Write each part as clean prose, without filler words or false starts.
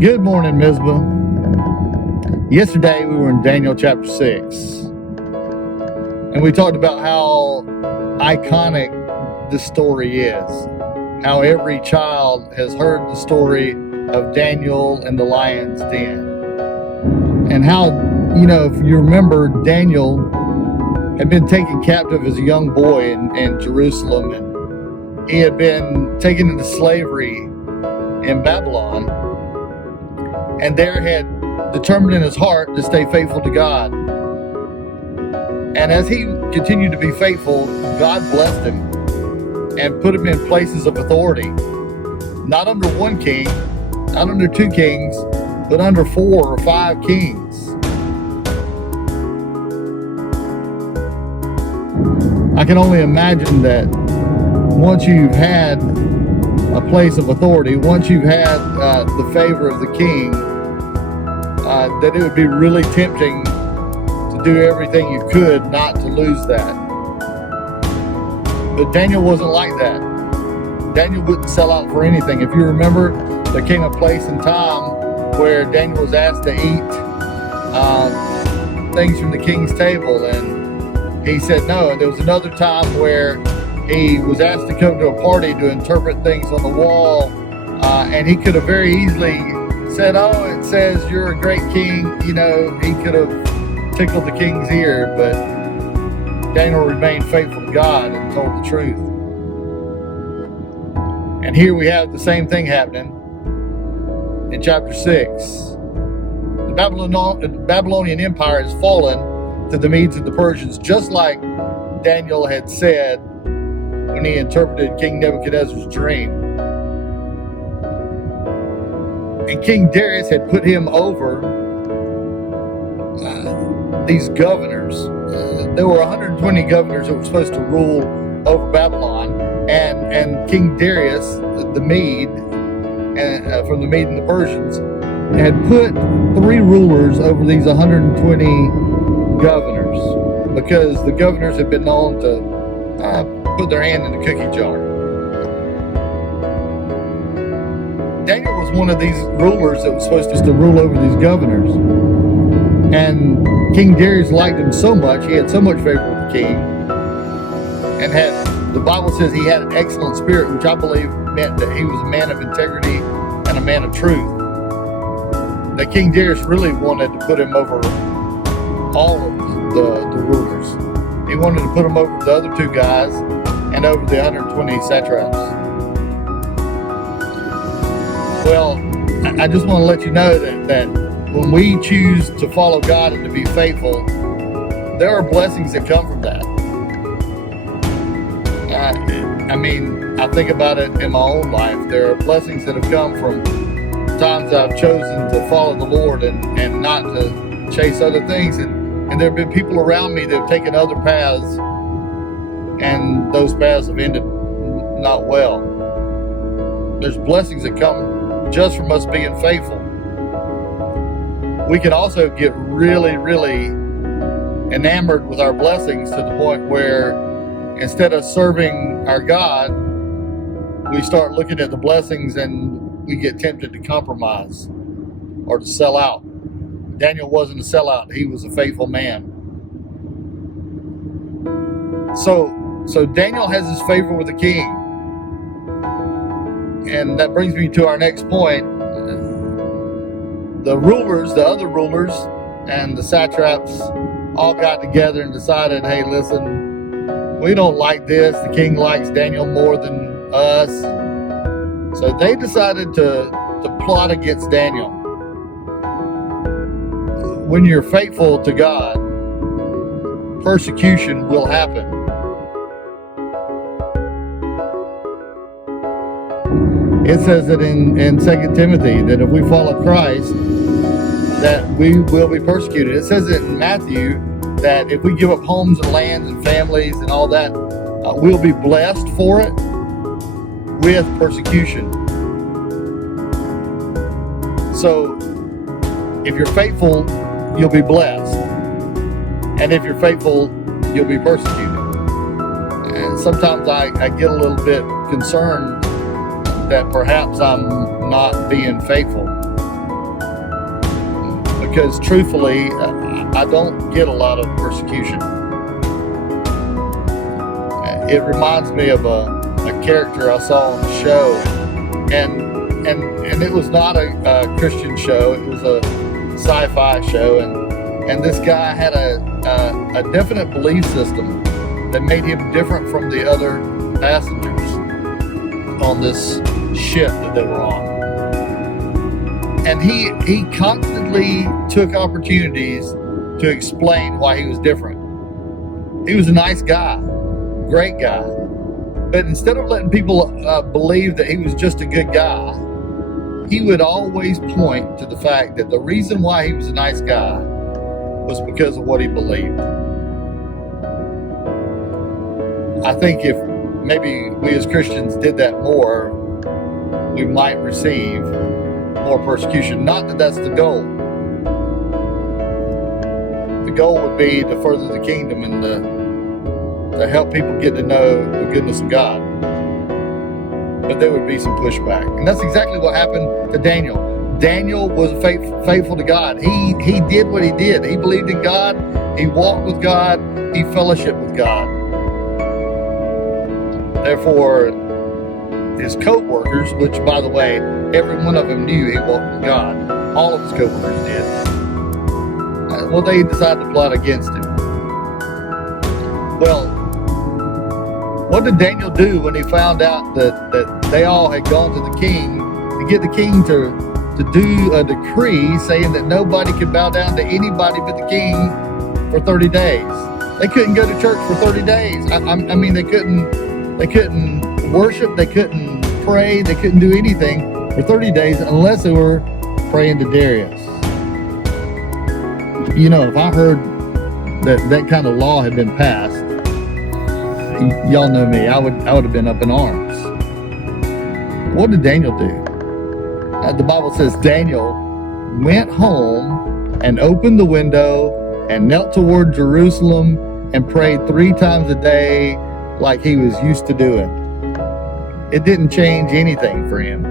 Good morning, Mizpah. Yesterday we were in Daniel chapter 6, and we talked about how iconic this story is. How every child has heard the story of Daniel and the lion's den. And how, if you remember, Daniel had been taken captive as a young boy in Jerusalem, and he had been taken into slavery in Babylon, and there had determined in his heart to stay faithful to God. And as he continued to be faithful, God blessed him and put him in places of authority, not under one king, not under two kings, but under 4 or 5 kings. I can only imagine that once you've had a place of authority, once you've had the favor of the king, that it would be really tempting to do everything you could not to lose that. But Daniel wasn't like that. Daniel wouldn't sell out for anything. If you remember, there came a place in time where Daniel was asked to eat things from the king's table, and he said no. There was another time where he was asked to come to a party to interpret things on the wall, and he could have very easily said, "Oh, it says you're a great king." He could have tickled the king's ear, but Daniel remained faithful to God and told the truth. And here we have the same thing happening in chapter 6. The Babylonian Empire has fallen to the Medes and the Persians, just like Daniel had said when he interpreted King Nebuchadnezzar's dream. And King Darius had put him over these governors. There were 120 governors that were supposed to rule over Babylon, and King Darius, the Mede, from the Mede and the Persians, had put 3 rulers over these 120 governors, because the governors had been known to put their hand in the cookie jar. Daniel was one of these rulers that was supposed to rule over these governors. And King Darius liked him so much, he had so much favor with the king, and the Bible says he had an excellent spirit, which I believe meant that he was a man of integrity and a man of truth. That King Darius really wanted to put him over all of the rulers. He wanted to put him over the other 2 guys and over the 120 satraps. Well, I just want to let you know that when we choose to follow God and to be faithful, there are blessings that come from that. I think about it in my own life. There are blessings that have come from times I've chosen to follow the Lord and not to chase other things. And there have been people around me that have taken other paths, and those paths have ended not well. There's blessings that come just from us being faithful. We can also get really, really enamored with our blessings to the point where instead of serving our God, we start looking at the blessings and we get tempted to compromise or to sell out. Daniel wasn't a sellout. He was a faithful man. So Daniel has his favor with the king. And that brings me to our next point. The other rulers, and the satraps all got together and decided, hey, listen, we don't like this. The king likes Daniel more than us. So they decided to plot against Daniel. When you're faithful to God, persecution will happen. It says that in 2 Timothy that if we follow Christ, that we will be persecuted. It says it in Matthew that if we give up homes and lands and families and all that, we'll be blessed for it with persecution. So if you're faithful, you'll be blessed. And if you're faithful, you'll be persecuted. And sometimes I get a little bit concerned that perhaps I'm not being faithful. because truthfully, I don't get a lot of persecution. It reminds me of a character I saw on the show, and it was not a Christian show. It was a sci-fi show, and this guy had a definite belief system that made him different from the other passengers on this ship that they were on. And he constantly took opportunities to explain why he was different. He was a nice guy, great guy. But instead of letting people believe that he was just a good guy, he would always point to the fact that the reason why he was a nice guy was because of what he believed. I think if maybe we as Christians did that more, we might receive more persecution. Not that that's the goal. The goal would be to further the kingdom and to help people get to know the goodness of God. But there would be some pushback. And that's exactly what happened to Daniel. Daniel was faithful to God. He did what he did. He believed in God. He walked with God. He fellowshiped with God. Therefore, his co-workers, which by the way, every one of them knew he walked with God. All of his co-workers did. Well, they decided to plot against him. Well, what did Daniel do when he found out that they all had gone to the king to get the king to do a decree saying that nobody could bow down to anybody but the king for 30 days? They couldn't go to church for 30 days. I mean, they couldn't worship, they couldn't pray, they couldn't do anything for 30 days unless they were praying to Darius. You know, if I heard that kind of law had been passed, y'all know me, I would have been up in arms. What did Daniel do? The Bible says Daniel went home and opened the window and knelt toward Jerusalem and prayed 3 times a day like he was used to doing. It didn't change anything for him.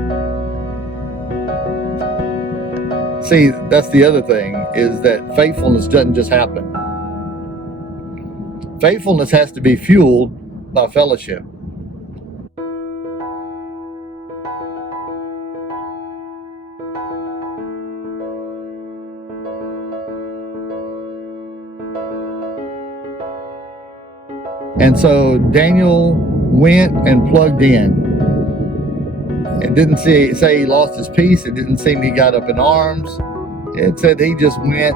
See, that's the other thing, is that faithfulness doesn't just happen. Faithfulness has to be fueled by fellowship. And so Daniel went and plugged in. It didn't say he lost his peace. It didn't seem he got up in arms. It said he just went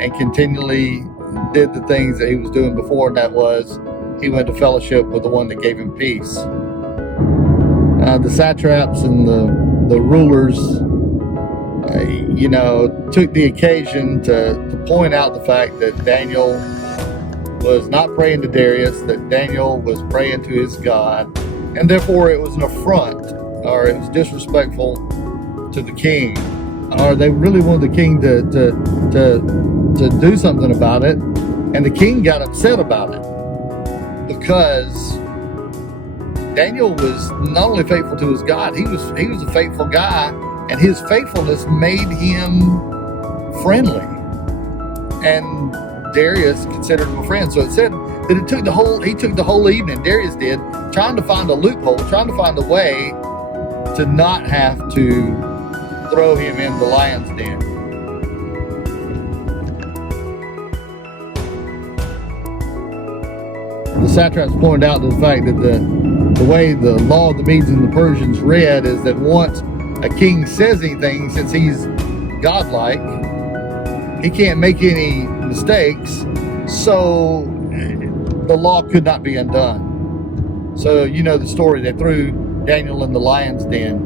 and continually did the things that he was doing before, and that was he went to fellowship with the one that gave him peace. The satraps and the rulers, took the occasion to point out the fact that Daniel was not praying to Darius, that Daniel was praying to his God, and therefore it was an affront, or it was disrespectful to the king, or they really wanted the king to do something about it, and the king got upset about it because Daniel was not only faithful to his God, he was a faithful guy, and his faithfulness made him friendly, and Darius considered him a friend. So it said that he took the whole evening, Darius did, trying to find a loophole, trying to find a way to not have to throw him in the lion's den. The satraps pointed out the fact that the way the law of the Medes and the Persians read is that once a king says anything, since he's godlike, he can't make any mistakes, so the law could not be undone. So you know the story. They threw Daniel in the lion's den,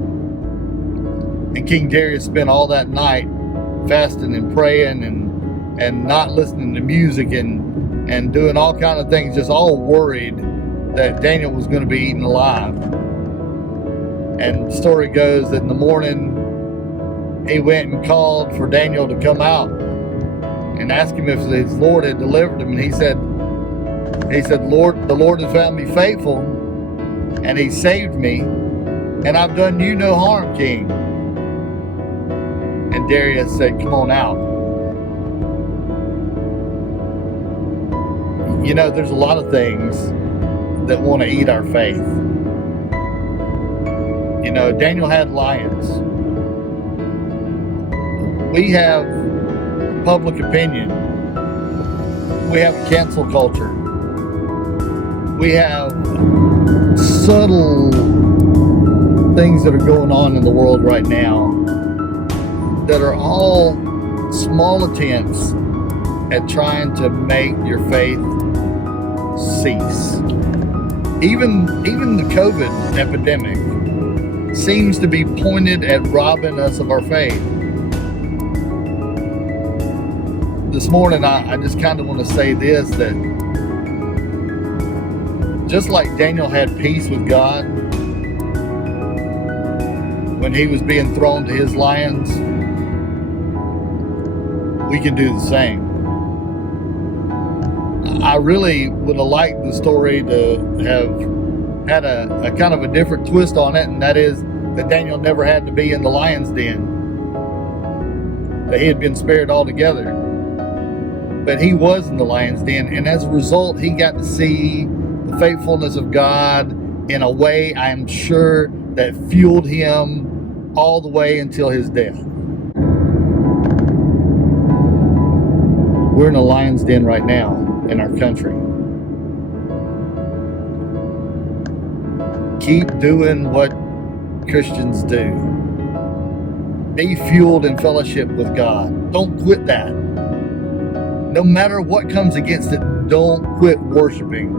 and King Darius spent all that night fasting and praying and not listening to music and doing all kind of things, just all worried that Daniel was going to be eaten alive. And the story goes that in the morning he went and called for Daniel to come out and asked him if his Lord had delivered him, and he said, Lord, the Lord has found me faithful, and he saved me, and I've done you no harm, King. And Darius said, come on out. You know, there's a lot of things that want to eat our faith. You know, Daniel had lions. We have public opinion. We have cancel culture. We have subtle things that are going on in the world right now that are all small attempts at trying to make your faith cease. Even the COVID epidemic seems to be pointed at robbing us of our faith. This morning, I just kind of want to say this, that just like Daniel had peace with God when he was being thrown to his lions, we can do the same. I really would have liked the story to have had a kind of a different twist on it, and that is that Daniel never had to be in the lion's den, that he had been spared altogether. But he was in the lion's den, and as a result, he got to see the faithfulness of God in a way, I am sure, that fueled him all the way until his death. We're in a lion's den right now in our country. Keep doing what Christians do. Be fueled in fellowship with God. Don't quit that. No matter what comes against it, don't quit worshiping.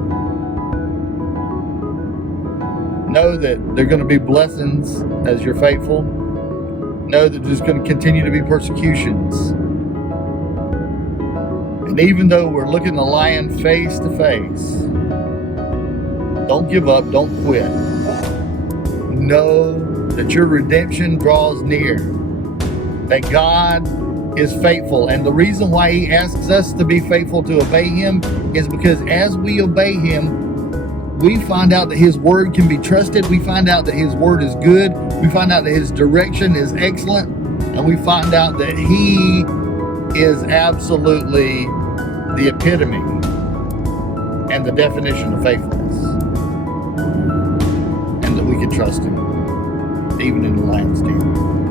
Know that there are going to be blessings as you're faithful. Know that there's going to continue to be persecutions. And even though we're looking the lion face to face, don't give up, don't quit. Know that your redemption draws near, that God is faithful. And the reason why he asks us to be faithful, to obey him, is because as we obey him, we find out that his word can be trusted. We find out that his word is good. We find out that his direction is excellent. And we find out that he is absolutely the epitome and the definition of faithfulness. And that we can trust him, even in the lion's den.